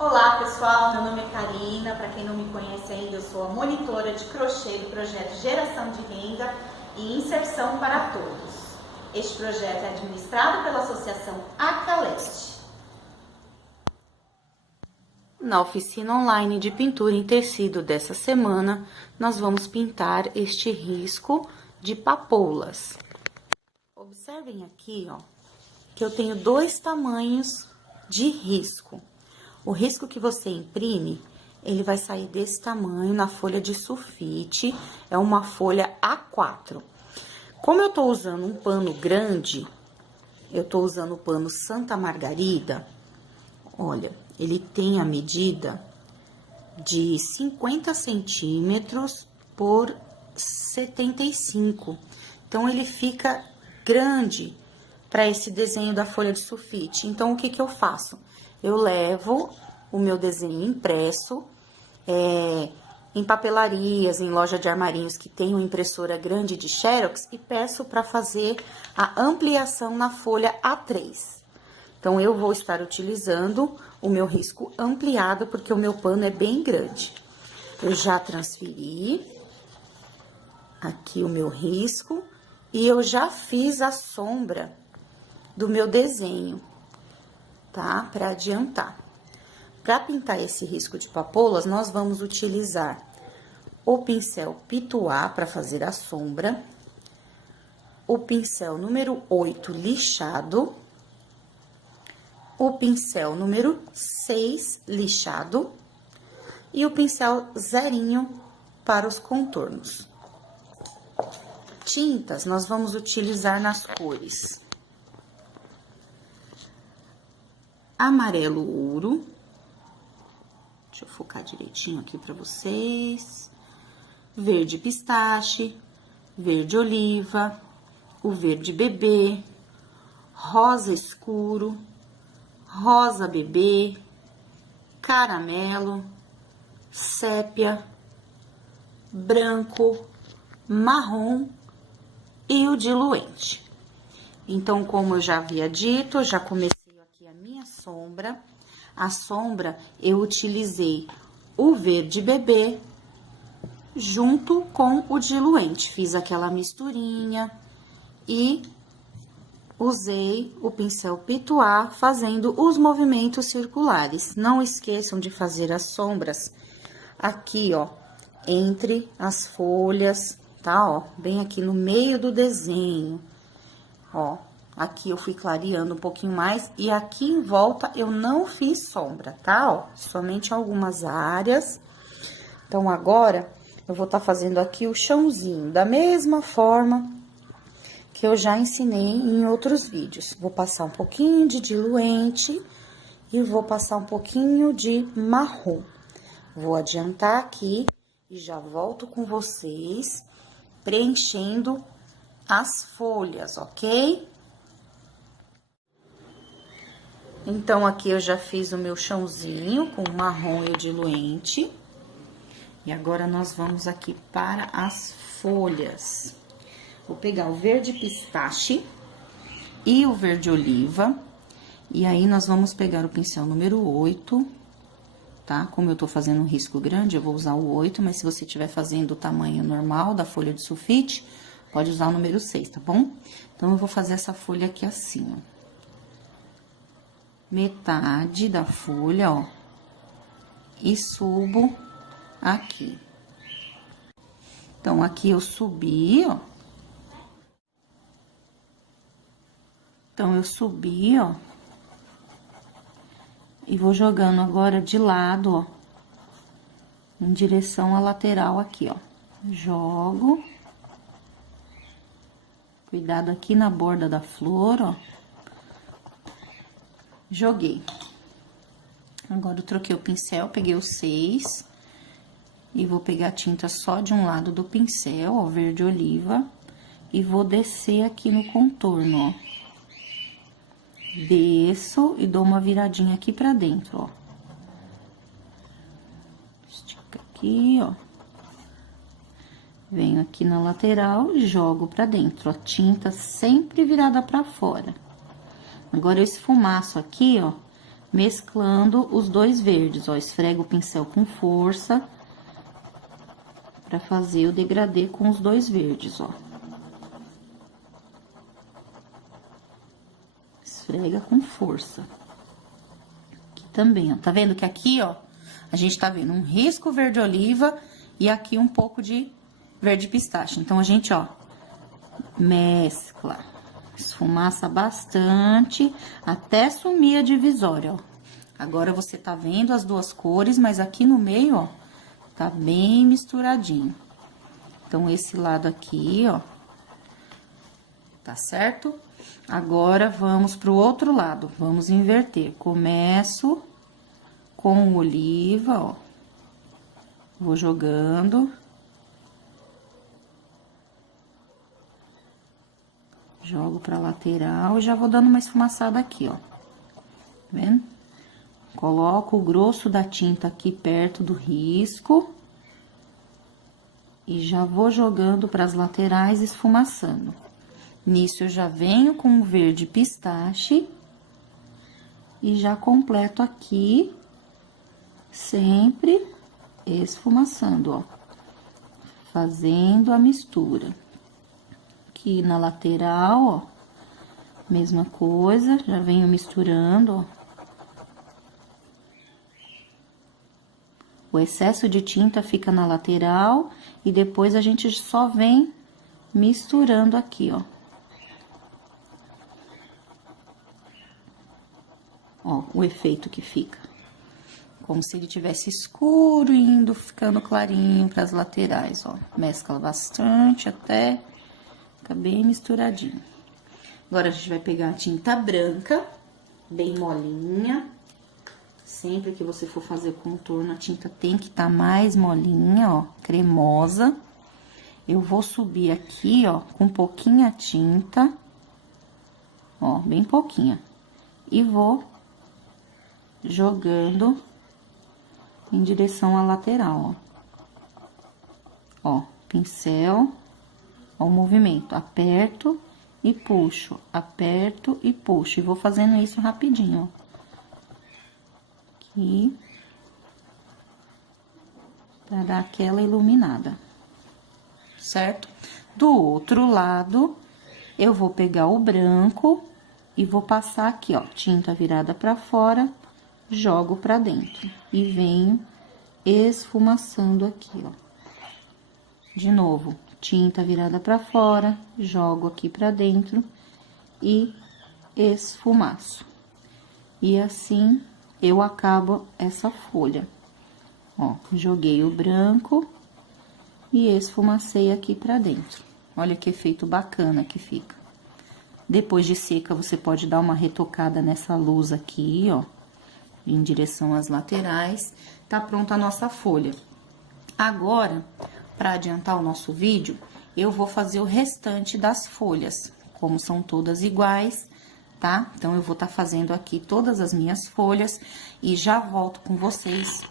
Olá pessoal, meu nome é Karina, para quem não me conhece ainda, eu sou a monitora de crochê do projeto Geração de Renda e Inserção para Todos. Este projeto é administrado pela Associação Acaleste. Na oficina online de pintura em tecido dessa semana, nós vamos pintar este risco de papoulas. Observem aqui, ó, que eu tenho dois tamanhos de risco. O risco que você imprime, ele vai sair desse tamanho na folha de sulfite, é uma folha A4. Como eu tô usando um pano grande, eu tô usando o pano Santa Margarida, olha, ele tem a medida de 50 centímetros por 75. Então, ele fica grande para esse desenho da folha de sulfite. Então, o que que eu faço? Eu levo o meu desenho impresso em papelarias, em loja de armarinhos que tem uma impressora grande de Xerox e peço para fazer a ampliação na folha A3. Então, eu vou estar utilizando o meu risco ampliado, porque o meu pano é bem grande. Eu já transferi aqui o meu risco e eu já fiz a sombra do meu desenho, tá? Para adiantar. Para pintar esse risco de papoulas, nós vamos utilizar o pincel Pituá para fazer a sombra, o pincel número 8 lixado, o pincel número 6 lixado e o pincel zerinho para os contornos. Tintas, nós vamos utilizar nas cores amarelo ouro. Deixa eu focar direitinho aqui para vocês. Verde pistache, verde oliva, o verde bebê, rosa escuro, rosa bebê, caramelo, sépia, branco, marrom e o diluente. Então, como eu já havia dito, eu já comecei aqui a minha sombra. A sombra, eu utilizei o verde bebê junto com o diluente. Fiz aquela misturinha e usei o pincel Pituá fazendo os movimentos circulares. Não esqueçam de fazer as sombras aqui, ó, entre as folhas, tá? Ó, bem aqui no meio do desenho, ó. Aqui eu fui clareando um pouquinho mais e aqui em volta eu não fiz sombra, tá? Ó, somente algumas áreas. Então, agora, eu vou tá fazendo aqui o chãozinho, da mesma forma que eu já ensinei em outros vídeos. Vou passar um pouquinho de diluente e vou passar um pouquinho de marrom. Vou adiantar aqui e já volto com vocês preenchendo as folhas, ok? Então, aqui eu já fiz o meu chãozinho com o marrom e o diluente. E agora, nós vamos aqui para as folhas. Vou pegar o verde pistache e o verde oliva. E aí, nós vamos pegar o pincel número 8, tá? Como eu tô fazendo um risco grande, eu vou usar o 8, mas se você estiver fazendo o tamanho normal da folha de sulfite, pode usar o número 6, tá bom? Então, eu vou fazer essa folha aqui assim, ó. Metade da folha, ó, e subo aqui. Então, aqui eu subi, ó. Então, eu subi, ó, e vou jogando agora de lado, ó, em direção à lateral aqui, ó. Jogo. Cuidado aqui na borda da flor, ó. Joguei. Agora, eu troquei o pincel, peguei o 6 e vou pegar a tinta só de um lado do pincel, ó, verde oliva, e vou descer aqui no contorno, ó. Desço e dou uma viradinha aqui pra dentro, ó. Estica aqui, ó. Venho aqui na lateral e jogo pra dentro, ó. Tinta sempre virada pra fora. Agora, eu esfumaço aqui, ó, mesclando os dois verdes, ó. Esfrega o pincel com força pra fazer o degradê com os dois verdes, ó. Esfrega com força. Aqui também, ó. Tá vendo que aqui, ó, a gente tá vendo um risco verde oliva e aqui um pouco de verde pistache. Então, a gente, ó, mescla, esfumaça bastante até sumir a divisória, ó. Agora, você tá vendo as duas cores, mas aqui no meio, ó, tá bem misturadinho. Então, esse lado aqui, ó, tá certo? Agora, vamos pro outro lado, vamos inverter. Começo com o oliva, ó, vou jogando. Jogo pra lateral e já vou dando uma esfumaçada aqui, ó. Tá vendo? Coloco o grosso da tinta aqui perto do risco. E já vou jogando pras laterais, esfumaçando. Nisso, eu já venho com o verde pistache. E já completo aqui, sempre esfumaçando, ó. Fazendo a mistura. Aqui na lateral, ó, mesma coisa, já venho misturando, ó. O excesso de tinta fica na lateral e depois a gente só vem misturando aqui, ó. Ó, o efeito que fica. Como se ele tivesse escuro indo, ficando clarinho para as laterais, ó. Mescla bastante até ficar bem misturadinho. Agora, a gente vai pegar a tinta branca, bem molinha. Sempre que você for fazer contorno, a tinta tem que estar mais molinha, ó, cremosa. Eu vou subir aqui, ó, com pouquinha tinta, ó, bem pouquinha. E vou jogando em direção à lateral, ó. Ó, pincel, ó, o movimento, aperto e puxo, aperto e puxo. E vou fazendo isso rapidinho, ó. Aqui. Pra dar aquela iluminada, certo? Do outro lado, eu vou pegar o branco e vou passar aqui, ó, tinta virada pra fora, jogo pra dentro. E venho esfumaçando aqui, ó. De novo, tinta virada pra fora, jogo aqui pra dentro e esfumaço. E assim, eu acabo essa folha. Ó, joguei o branco e esfumacei aqui pra dentro. Olha que efeito bacana que fica. Depois de seca, você pode dar uma retocada nessa luz aqui, ó, em direção às laterais. Tá pronta a nossa folha. Agora, para adiantar o nosso vídeo, eu vou fazer o restante das folhas, como são todas iguais, tá? Então, eu vou estar fazendo aqui todas as minhas folhas e já volto com vocês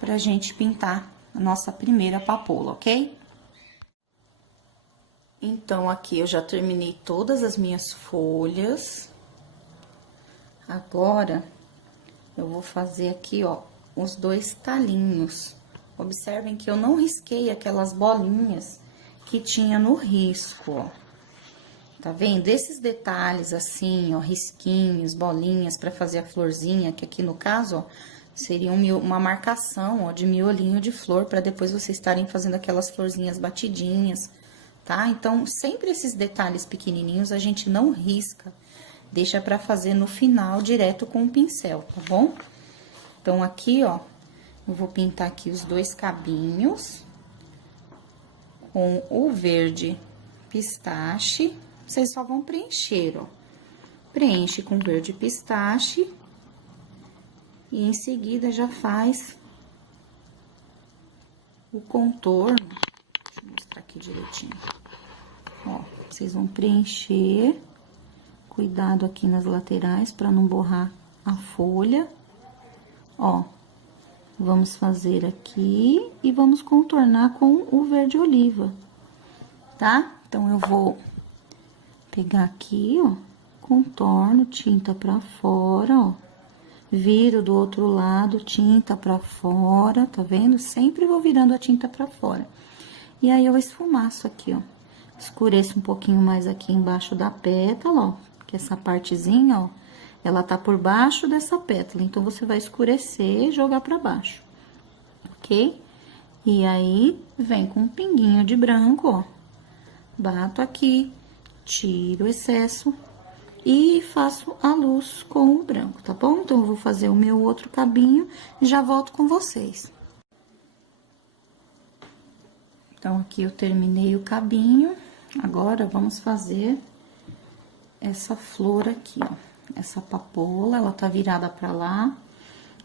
pra gente pintar a nossa primeira papoula, ok? Então, aqui eu já terminei todas as minhas folhas. Agora, eu vou fazer aqui, ó, os dois talinhos. Observem que eu não risquei aquelas bolinhas que tinha no risco, ó. Tá vendo? Esses detalhes assim, ó, risquinhos, bolinhas pra fazer a florzinha, que aqui no caso, ó, seria uma marcação, ó, de miolinho de flor, pra depois vocês estarem fazendo aquelas florzinhas batidinhas, tá? Então, sempre esses detalhes pequenininhos a gente não risca, deixa pra fazer no final, direto com o pincel, tá bom? Então, aqui, ó, eu vou pintar aqui os dois cabinhos com o verde pistache. Vocês só vão preencher, ó. Preenche com verde pistache. E em seguida, já faz o contorno. Deixa eu mostrar aqui direitinho. Ó, vocês vão preencher. Cuidado aqui nas laterais para não borrar a folha. Ó, vamos fazer aqui e vamos contornar com o verde oliva, tá? Então, eu vou pegar aqui, ó, contorno, tinta pra fora, ó. viro do outro lado, tinta pra fora, tá vendo? Sempre vou virando a tinta pra fora. E aí, eu esfumaço aqui, ó. Escureço um pouquinho mais aqui embaixo da pétala, ó. Que essa partezinha, ó, ela tá por baixo dessa pétala. Então, você vai escurecer e jogar pra baixo, ok? E aí, vem com um pinguinho de branco, ó. Bato aqui, tiro o excesso e faço a luz com o branco, tá bom? Então, eu vou fazer o meu outro cabinho e já volto com vocês. Então, aqui eu terminei o cabinho. Agora, vamos fazer essa flor aqui, ó. Essa papoula, ela tá virada pra lá.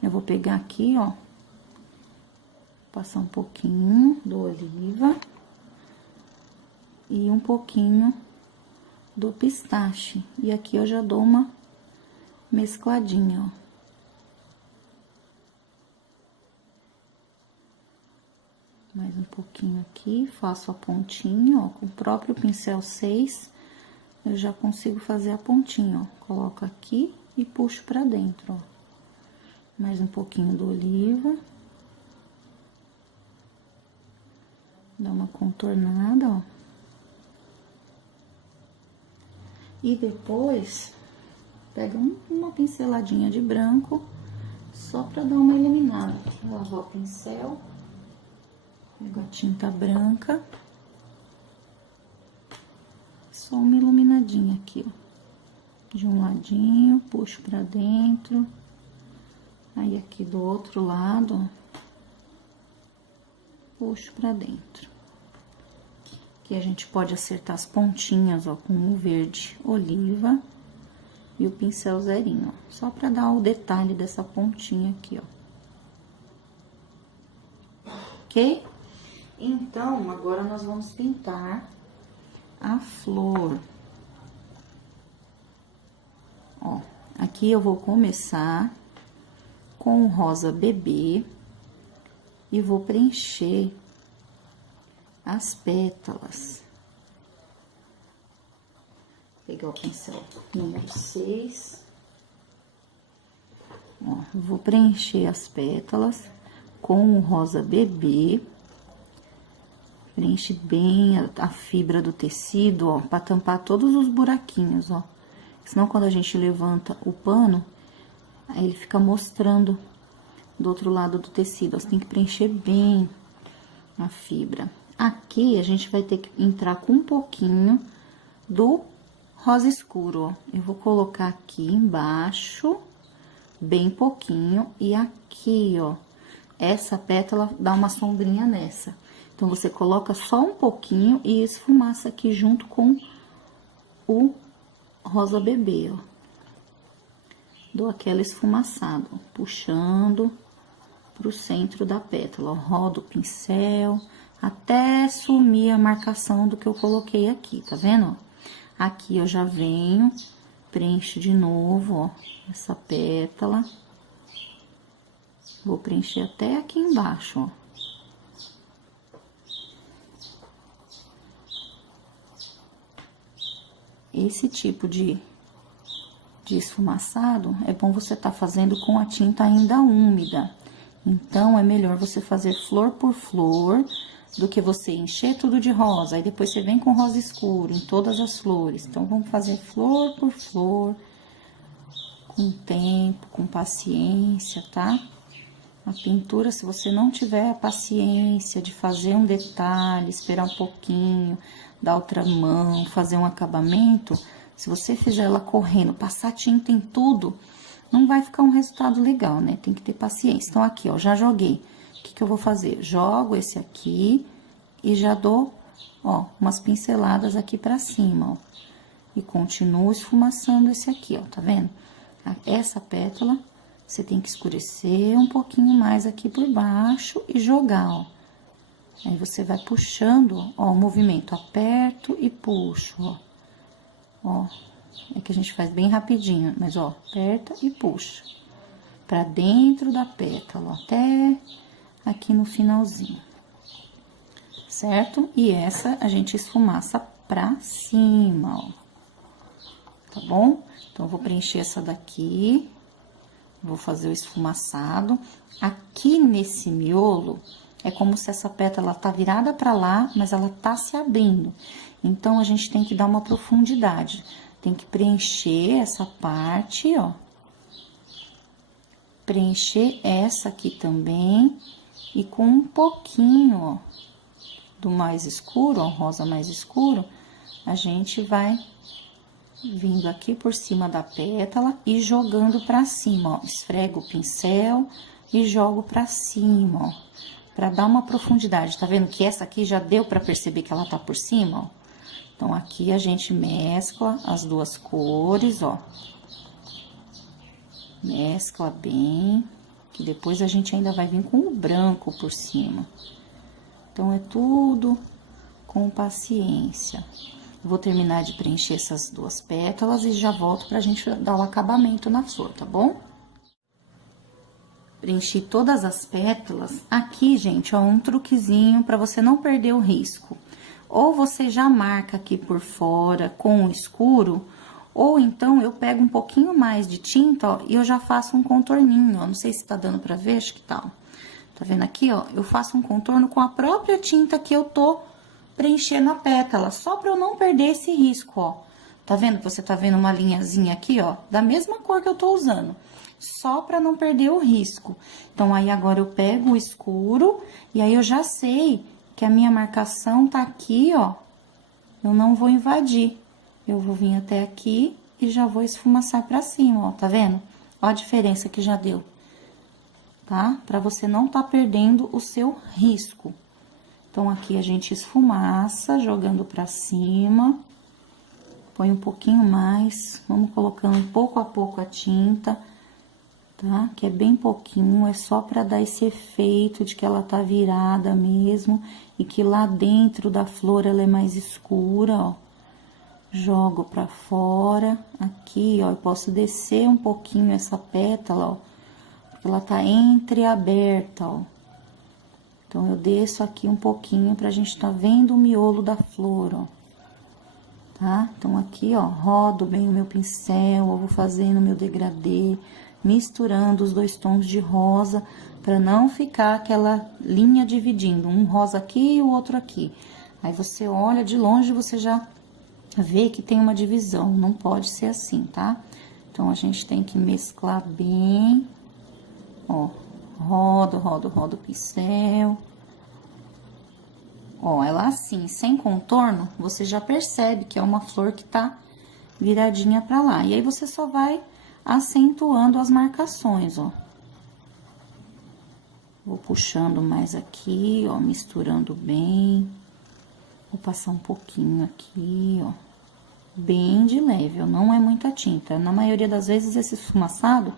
Eu vou pegar aqui, ó. Passar um pouquinho do oliva. E um pouquinho do pistache. E aqui eu já dou uma mescladinha, ó. Mais um pouquinho aqui, faço a pontinha, ó, com o próprio pincel 6, eu já consigo fazer a pontinha, ó. Coloco aqui e puxo pra dentro, ó. Mais um pouquinho do oliva. Dá uma contornada, ó. E depois, pega uma pinceladinha de branco, só pra dar uma iluminada. Lavar o pincel. Pego a tinta branca. Só uma iluminadinha aqui, ó. De um ladinho, puxo pra dentro. Aí, aqui do outro lado, ó. Puxo pra dentro. Aqui a gente pode acertar as pontinhas, ó, com o verde oliva e o pincel zerinho, ó. Só pra dar o detalhe dessa pontinha aqui, ó. Ok? Então, agora nós vamos pintar a flor. Ó, aqui eu vou começar com o rosa bebê e vou preencher as pétalas. Vou pegar o pincel número 6. Ó, vou preencher as pétalas com o rosa bebê. Preenche bem a fibra do tecido, ó, pra tampar todos os buraquinhos, ó. Senão, quando a gente levanta o pano, aí ele fica mostrando do outro lado do tecido. Ó, você tem que preencher bem a fibra. Aqui, a gente vai ter que entrar com um pouquinho do rosa escuro, ó. Eu vou colocar aqui embaixo, bem pouquinho, e aqui, ó, essa pétala dá uma sombrinha nessa. Então, você coloca só um pouquinho e esfumaça aqui junto com o rosa bebê, ó. Dou aquela esfumaçada, ó, puxando pro centro da pétala, ó. Rodo o pincel até sumir a marcação do que eu coloquei aqui, tá vendo? Aqui eu já venho, preencho de novo, ó, essa pétala. Vou preencher até aqui embaixo, ó. Esse tipo de esfumaçado é bom você tá fazendo com a tinta ainda úmida. Então, é melhor você fazer flor por flor do que você encher tudo de rosa. Aí, depois você vem com rosa escuro em todas as flores. Então, vamos fazer flor por flor, com tempo, com paciência, tá? A pintura, se você não tiver a paciência de fazer um detalhe, esperar um pouquinho, dar outra mão, fazer um acabamento, se você fizer ela correndo, passar tinta em tudo, não vai ficar um resultado legal, né? Tem que ter paciência. Então, aqui, ó, já joguei. O que que eu vou fazer? Jogo esse aqui e já dou, ó, umas pinceladas aqui pra cima, ó. E continuo esfumaçando esse aqui, ó, tá vendo? Essa pétala, você tem que escurecer um pouquinho mais aqui por baixo e jogar, ó. Aí, você vai puxando, ó, o movimento, aperto e puxo, ó. Ó, é que a gente faz bem rapidinho, mas, ó, aperta e puxa. Pra dentro da pétala, ó, até aqui no finalzinho. Certo? E essa a gente esfumaça pra cima, ó. Tá bom? Então, eu vou preencher essa daqui. Vou fazer o esfumaçado. Aqui nesse miolo, é como se essa pétala tá virada pra lá, mas ela tá se abrindo. Então, a gente tem que dar uma profundidade. Tem que preencher essa parte, ó. Preencher essa aqui também. E com um pouquinho, ó, do mais escuro, ó, rosa mais escuro, a gente vai vindo aqui por cima da pétala e jogando pra cima, ó. Esfrego o pincel e jogo pra cima, ó. Pra dar uma profundidade. Tá vendo que essa aqui já deu pra perceber que ela tá por cima, ó? Então, aqui a gente mescla as duas cores, ó. Mescla bem, que depois a gente ainda vai vir com o branco por cima. Então, é tudo com paciência. Vou terminar de preencher essas duas pétalas e já volto pra gente dar o acabamento na flor, tá bom? Preenchi todas as pétalas. Aqui, gente, ó, um truquezinho pra você não perder o risco. Ou você já marca aqui por fora com o escuro, ou então eu pego um pouquinho mais de tinta, ó, e eu já faço um contorninho, ó. Não sei se tá dando pra ver, acho que tá, ó. Tá vendo aqui, ó? Eu faço um contorno com a própria tinta que eu tô preenchendo a pétala, só pra eu não perder esse risco, ó. Tá vendo que você tá vendo uma linhazinha aqui, ó? Da mesma cor que eu tô usando, só pra não perder o risco. Então, aí agora eu pego o escuro e aí eu já sei que a minha marcação tá aqui, ó. Eu não vou invadir. Eu vou vir até aqui e já vou esfumaçar pra cima, ó, tá vendo? Ó a diferença que já deu, tá? Pra você não tá perdendo o seu risco. Então, aqui a gente esfumaça, jogando pra cima. Põe um pouquinho mais, vamos colocando pouco a pouco a tinta, tá? Que é bem pouquinho, é só pra dar esse efeito de que ela tá virada mesmo e que lá dentro da flor ela é mais escura, ó. Jogo pra fora, aqui, ó, eu posso descer um pouquinho essa pétala, ó, porque ela tá entreaberta, ó. Então, eu desço aqui um pouquinho pra gente tá vendo o miolo da flor, ó. Tá? Então, aqui, ó, rodo bem o meu pincel, eu vou fazendo o meu degradê, misturando os dois tons de rosa, pra não ficar aquela linha dividindo, um rosa aqui e o outro aqui. Aí, você olha de longe, você já vê que tem uma divisão, não pode ser assim, tá? Então, a gente tem que mesclar bem, ó, rodo o pincel. Ó, ela assim, sem contorno, você já percebe que é uma flor que tá viradinha pra lá. E aí, você só vai acentuando as marcações, ó. Vou puxando mais aqui, ó, misturando bem. Vou passar um pouquinho aqui, ó. Bem de leve, ó, não é muita tinta. Na maioria das vezes, esse esfumaçado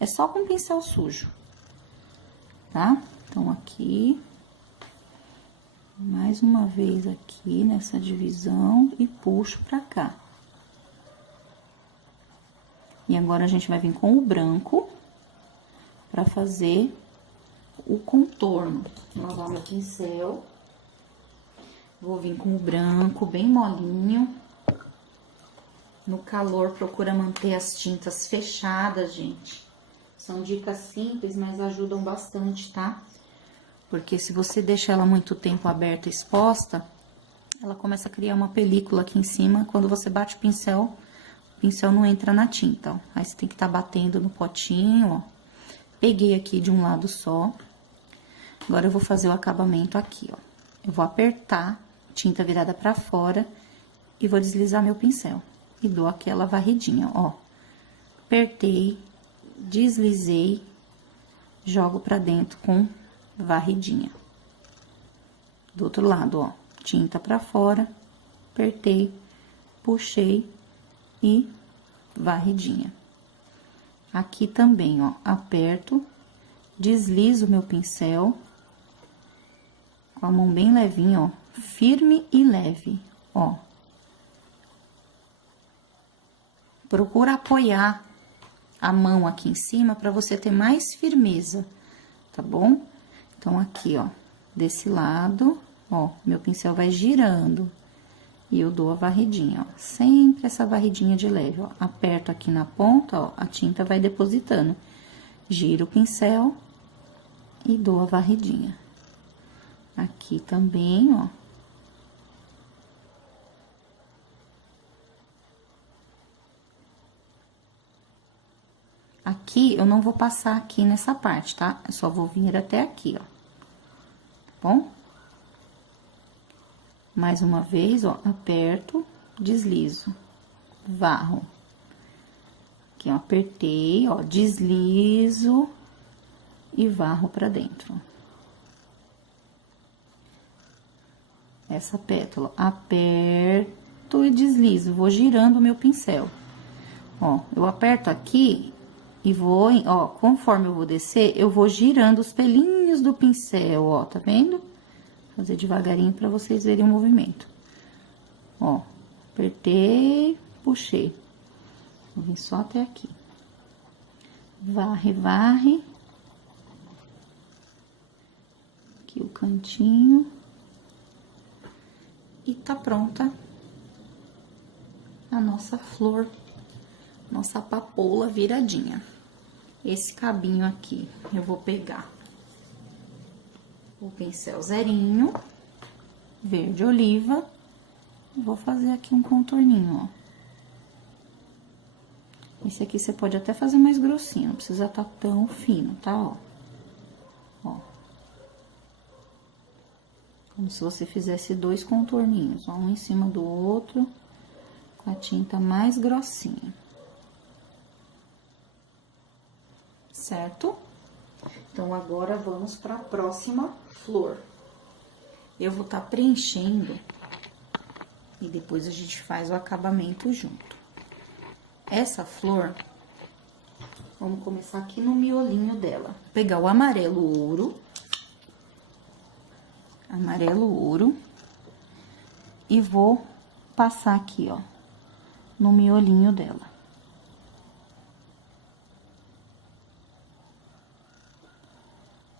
é só com pincel sujo, tá? Então, aqui, mais uma vez aqui nessa divisão e puxo pra cá. E agora, a gente vai vir com o branco pra fazer o contorno. Vou lavar meu pincel. Vou vir com o branco bem molinho. No calor, procura manter as tintas fechadas, gente. São dicas simples, mas ajudam bastante, tá? Porque se você deixa ela muito tempo aberta e exposta, ela começa a criar uma película aqui em cima. Quando você bate o pincel não entra na tinta, ó. Aí, você tem que estar batendo no potinho, ó. Peguei aqui de um lado só. Agora, eu vou fazer o acabamento aqui, ó. Eu vou apertar, tinta virada pra fora, e vou deslizar meu pincel. E dou aquela varridinha, ó. Apertei, deslizei, jogo pra dentro com varridinha. Do outro lado, ó, tinta pra fora, apertei, puxei e varridinha. Aqui também, ó, aperto, deslizo meu pincel com a mão bem levinha, ó, firme e leve, ó. Procura apoiar a mão aqui em cima pra você ter mais firmeza, tá bom? Então, aqui, ó, desse lado, ó, meu pincel vai girando e eu dou a varridinha, ó. Sempre essa varridinha de leve, ó. Aperto aqui na ponta, ó, a tinta vai depositando. Giro o pincel e dou a varridinha. Aqui também, ó. Aqui, eu não vou passar aqui nessa parte, tá? Eu só vou vir até aqui, ó. Tá bom? Mais uma vez, ó, aperto, deslizo, varro. Aqui, ó, apertei, ó, deslizo e varro pra dentro. Essa pétala, aperto e deslizo, vou girando o meu pincel. Ó, eu aperto aqui e vou, ó, conforme eu vou descer, eu vou girando os pelinhos do pincel, ó, tá vendo? Vou fazer devagarinho pra vocês verem o movimento. Ó, apertei, puxei. Vou vir só até aqui. Varre, varre. Aqui o cantinho. E tá pronta a nossa flor, nossa papoula viradinha. Esse cabinho aqui, eu vou pegar o pincel zerinho, verde oliva, e vou fazer aqui um contorninho, ó. Esse aqui você pode até fazer mais grossinho, não precisa tá tão fino, tá, ó. Ó. Como se você fizesse dois contorninhos, ó, um em cima do outro, com a tinta mais grossinha. Certo? Então, agora, vamos para a próxima flor. Eu vou estar preenchendo e depois a gente faz o acabamento junto. Essa flor, vamos começar aqui no miolinho dela. Vou pegar o amarelo ouro, e vou passar aqui, ó, no miolinho dela.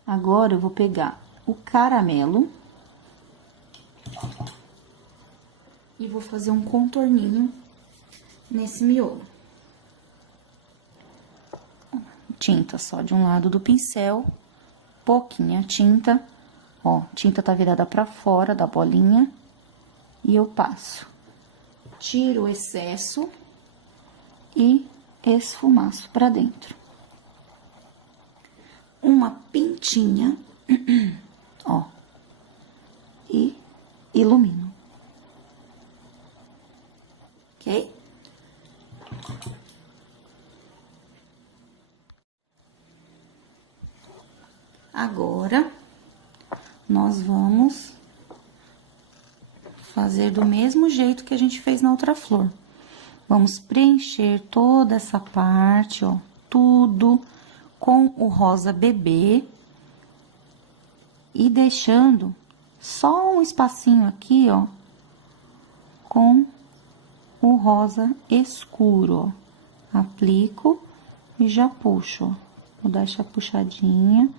Agora, eu vou pegar o caramelo e vou fazer um contorninho nesse miolo. Tinta só de um lado do pincel, pouquinha tinta, ó, tinta tá virada pra fora da bolinha e eu passo. Tiro o excesso e esfumaço pra dentro. Uma pintinha, ó, e ilumino. Ok? Agora, nós vamos fazer do mesmo jeito que a gente fez na outra flor. Vamos preencher toda essa parte, ó, tudo com o rosa bebê e deixando só um espacinho aqui, ó, com o rosa escuro, ó. Aplico e já puxo, ó. Vou dar essa puxadinha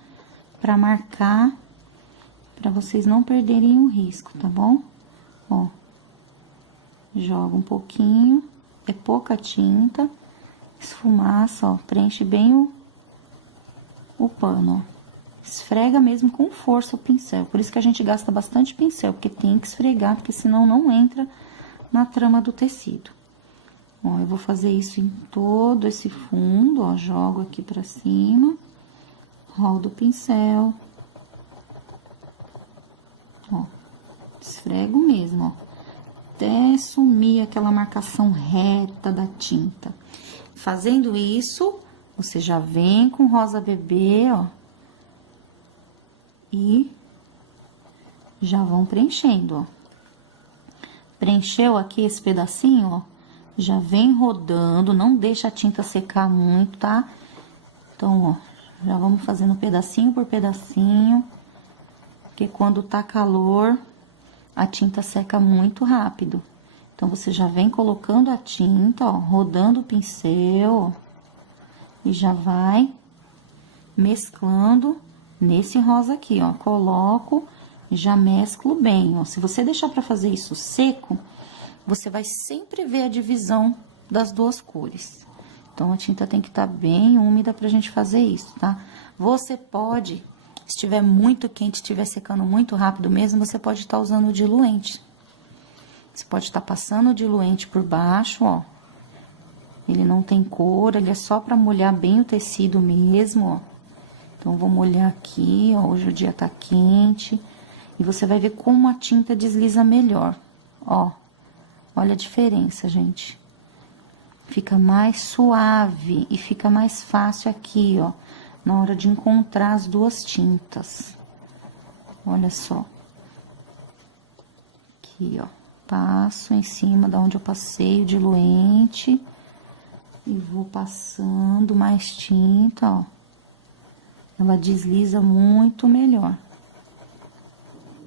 pra marcar, pra vocês não perderem o risco, tá bom? Ó, joga um pouquinho, é pouca tinta, esfumaça, ó, preenche bem o pano, ó. Esfrega mesmo com força o pincel, por isso que a gente gasta bastante pincel, porque tem que esfregar, porque senão não entra na trama do tecido. Ó, eu vou fazer isso em todo esse fundo, ó, jogo aqui pra cima, roldo o pincel, ó, esfrego mesmo, ó, até sumir aquela marcação reta da tinta. Fazendo isso, você já vem com rosa bebê, ó, e já vão preenchendo, ó. Preencheu aqui esse pedacinho, ó, já vem rodando, não deixa a tinta secar muito, tá? Então, ó, já vamos fazendo pedacinho por pedacinho, porque quando tá calor, a tinta seca muito rápido. Então, você já vem colocando a tinta, ó, rodando o pincel, ó, e já vai mesclando nesse rosa aqui, ó. Coloco, já mesclo bem, ó. Se você deixar pra fazer isso seco, você vai sempre ver a divisão das duas cores. Então, a tinta tem que estar bem úmida pra gente fazer isso, tá? Você pode, se estiver muito quente, estiver secando muito rápido mesmo, você pode estar usando o diluente. Você pode estar passando o diluente por baixo, ó. Ele não tem cor, ele é só pra molhar bem o tecido mesmo, ó. Então, eu vou molhar aqui, ó, hoje o dia tá quente. E você vai ver como a tinta desliza melhor, ó. Olha a diferença, gente. Fica mais suave e fica mais fácil aqui, ó, na hora de encontrar as duas tintas. Olha só. Aqui, ó. Passo em cima da onde eu passei o diluente e vou passando mais tinta, ó. Ela desliza muito melhor.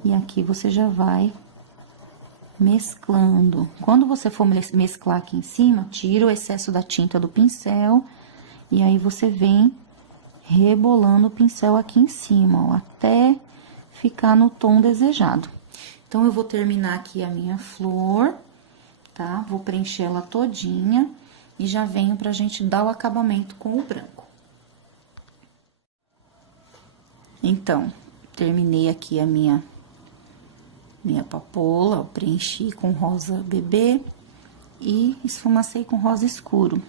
E aqui você já vai mesclando. Quando você for mesclar aqui em cima, tira o excesso da tinta do pincel e aí você vem rebolando o pincel aqui em cima, ó, até ficar no tom desejado. Então, eu vou terminar aqui a minha flor, tá? Vou preencher ela todinha e já venho pra gente dar o acabamento com o branco. Então, terminei aqui a minha papoula, ó, preenchi com rosa bebê e esfumacei com rosa escuro.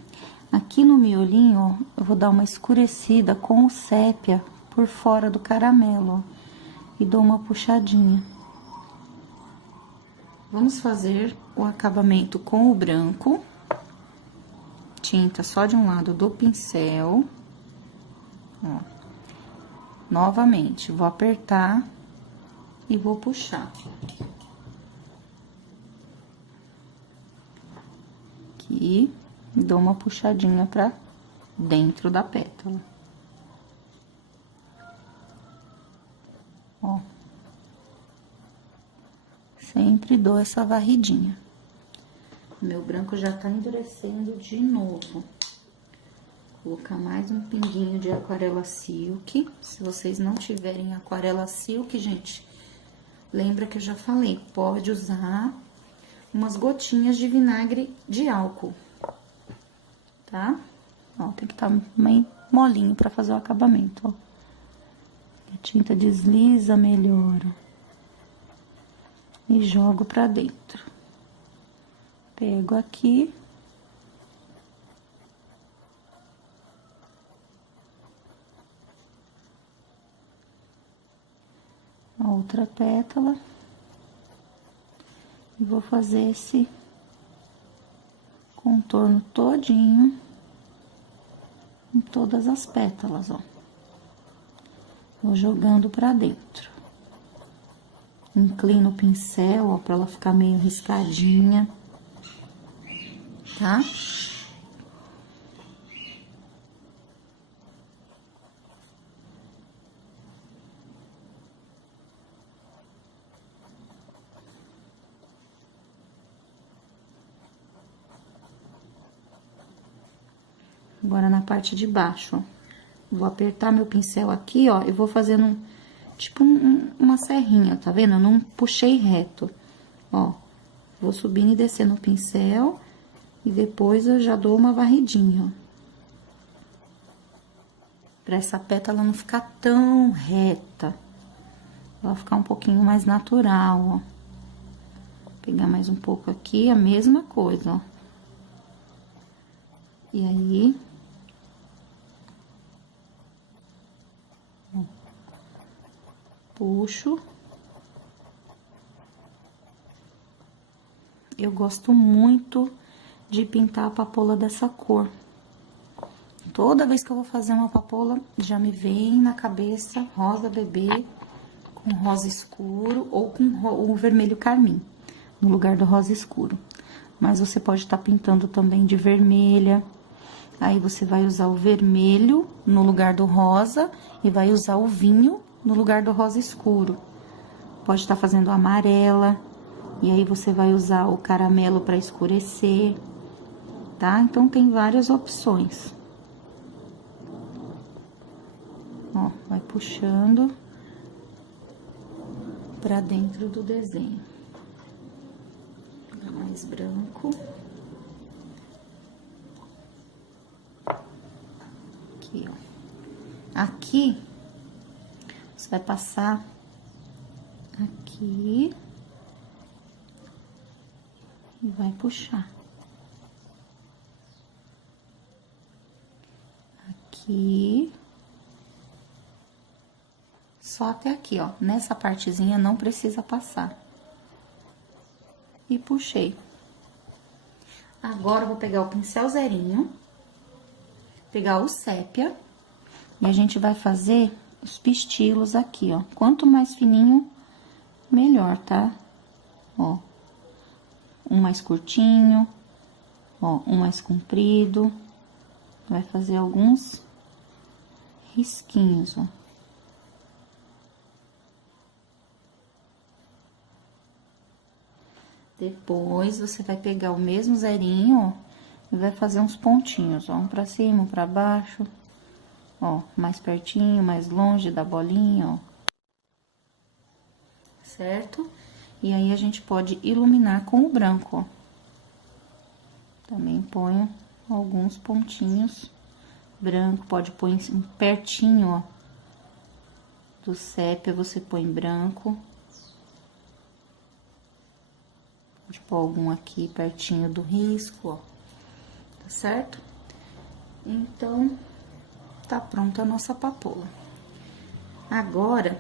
Aqui no miolinho, ó, eu vou dar uma escurecida com o sépia por fora do caramelo, ó, e dou uma puxadinha. Vamos fazer o acabamento com o branco, tinta só de um lado do pincel, ó. Novamente, vou apertar e vou puxar. Aqui, dou uma puxadinha pra dentro da pétala. Ó. Sempre dou essa varridinha. Meu branco já tá endurecendo de novo. Vou colocar mais um pinguinho de aquarela silk. Se vocês não tiverem aquarela silk, gente, lembra que eu já falei, pode usar umas gotinhas de vinagre de álcool, tá? Ó, tem que estar bem molinho pra fazer o acabamento, ó. A tinta desliza melhor, ó. E jogo pra dentro. Pego aqui. A outra pétala. E vou fazer esse contorno todinho em todas as pétalas, ó. Vou jogando pra dentro. Inclino o pincel, ó, pra ela ficar meio riscadinha, tá? Agora, na parte de baixo, ó, vou apertar meu pincel aqui, ó, e vou fazendo tipo uma serrinha, tá vendo? Eu não puxei reto, ó. Vou subindo e descendo o pincel e depois eu já dou uma varridinha, ó. Pra essa pétala não ficar tão reta, ela ficar um pouquinho mais natural, ó. Vou pegar mais um pouco aqui, a mesma coisa, ó. E aí... puxo. Eu gosto muito de pintar a papoula dessa cor. Toda vez que eu vou fazer uma papoula, já me vem na cabeça rosa bebê com rosa escuro ou com o vermelho carmim, no lugar do rosa escuro. Mas você pode estar pintando também de vermelha. Aí, você vai usar o vermelho no lugar do rosa e vai usar o vinho no lugar do rosa escuro. Pode estar fazendo amarela, e aí você vai usar o caramelo para escurecer, tá? Então, tem várias opções. Ó, vai puxando pra dentro do desenho. Vou pegar mais branco. aqui, você vai passar aqui e vai puxar. Aqui. Só até aqui, ó. Nessa partezinha não precisa passar. E puxei. Agora, eu vou pegar o pincel zerinho, pegar o sépia, e a gente vai fazer os pistilos aqui, ó. Quanto mais fininho, melhor, tá? Ó. Um mais curtinho, ó, um mais comprido. Vai fazer alguns risquinhos, ó. Depois, você vai pegar o mesmo zerinho, ó, e vai fazer uns pontinhos, ó, um pra cima, um pra baixo, ó, mais pertinho, mais longe da bolinha, ó. Certo? E aí, a gente pode iluminar com o branco, ó. Também ponho alguns pontinhos branco, pode pôr pertinho, ó, do sépia, você põe branco. Pode pôr algum aqui pertinho do risco, ó, tá certo? Então, tá pronta a nossa papoula. Agora,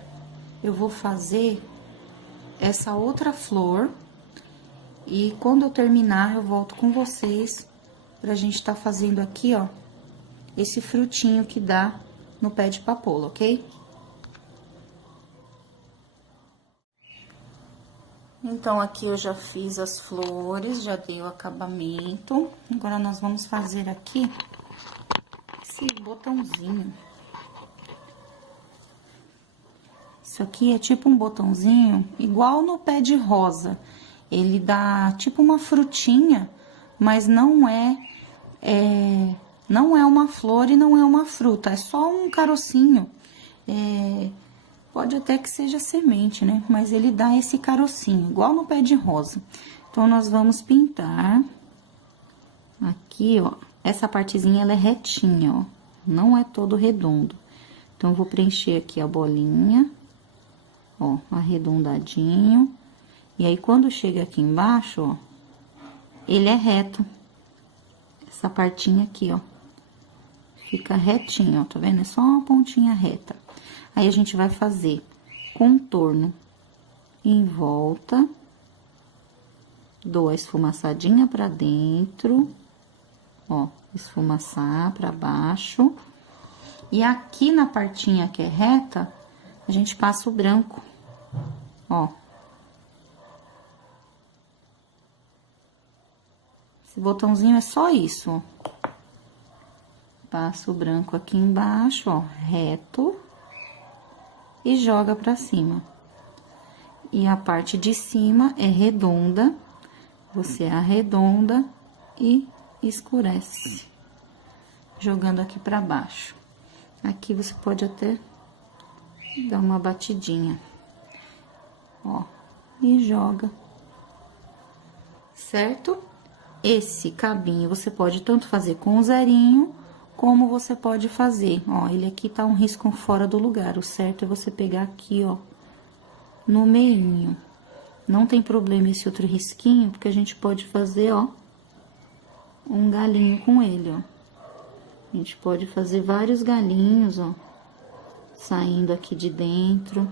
eu vou fazer essa outra flor, e quando eu terminar, eu volto com vocês pra gente tá fazendo aqui, ó, esse frutinho que dá no pé de papoula, ok? Então, aqui eu já fiz as flores, já dei o acabamento. Agora, nós vamos fazer aqui esse botãozinho. Isso aqui é tipo um botãozinho, igual no pé de rosa. Ele dá tipo uma frutinha, mas não é uma flor e não é uma fruta, é só um carocinho. Pode até que seja semente, né? Mas ele dá esse carocinho, igual no pé de rosa. Então, nós vamos pintar aqui, ó. Essa partezinha, ela é retinha, ó. Não é todo redondo. Então, eu vou preencher aqui a bolinha, ó, arredondadinho. E aí, quando chega aqui embaixo, ó, ele é reto. Essa partinha aqui, ó, fica retinho, ó, tá vendo? É só uma pontinha reta. Aí, a gente vai fazer contorno em volta, dou a esfumaçadinha pra dentro, ó, esfumaçar pra baixo. E aqui na partinha que é reta, a gente passa o branco, ó. Esse botãozinho é só isso, ó. Passa o branco aqui embaixo, ó, reto. E joga pra cima. E a parte de cima é redonda, você arredonda e escurece, jogando aqui pra baixo. Aqui você pode até dar uma batidinha, ó, e joga, certo? Esse cabinho você pode tanto fazer com o zerinho, como você pode fazer, ó, ele aqui tá um risco fora do lugar, o certo é você pegar aqui, ó, no meinho. Não tem problema esse outro risquinho, porque a gente pode fazer, ó, um galinho com ele, ó. A gente pode fazer vários galinhos, ó, saindo aqui de dentro,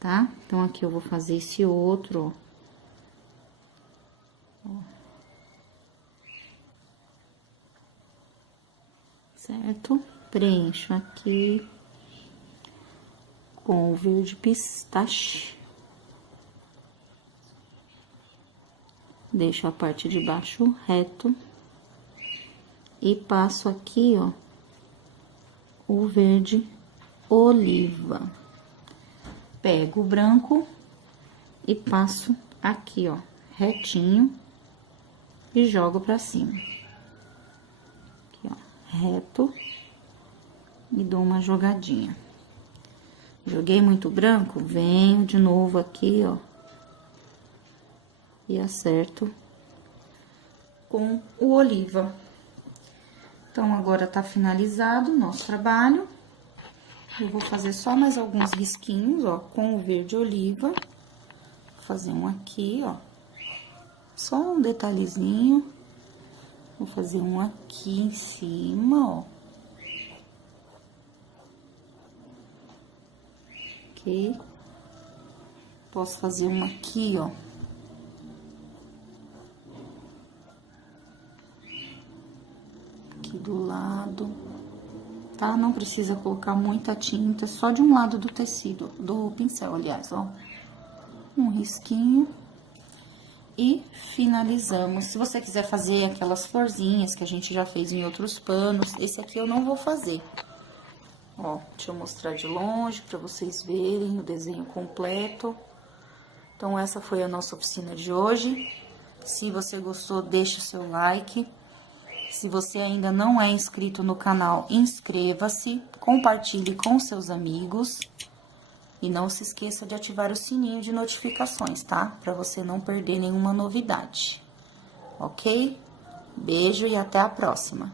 tá? Então, aqui eu vou fazer esse outro, ó. Certo? Preencho aqui com o verde pistache. Deixo a parte de baixo reto. E passo aqui, ó, o verde oliva. Pego o branco e passo aqui, ó, retinho e jogo pra cima. Aqui, ó, reto e dou uma jogadinha. Joguei muito branco, venho de novo aqui, ó, e acerto com o oliva. Então, agora tá finalizado o nosso trabalho. Eu vou fazer só mais alguns risquinhos, ó, com o verde oliva. Vou fazer um aqui, ó. Só um detalhezinho. Vou fazer um aqui em cima, ó. Ok? Posso fazer um aqui, ó. Aqui do lado, tá? Não precisa colocar muita tinta, só de um lado do tecido, do pincel, aliás, ó. Um risquinho. E finalizamos. Se você quiser fazer aquelas florzinhas que a gente já fez em outros panos, esse aqui eu não vou fazer. Ó, deixa eu mostrar de longe pra vocês verem o desenho completo. Então, essa foi a nossa oficina de hoje. Se você gostou, deixa o seu like. Se você ainda não é inscrito no canal, inscreva-se, compartilhe com seus amigos. E não se esqueça de ativar o sininho de notificações, tá? Pra você não perder nenhuma novidade. Ok? Beijo e até a próxima.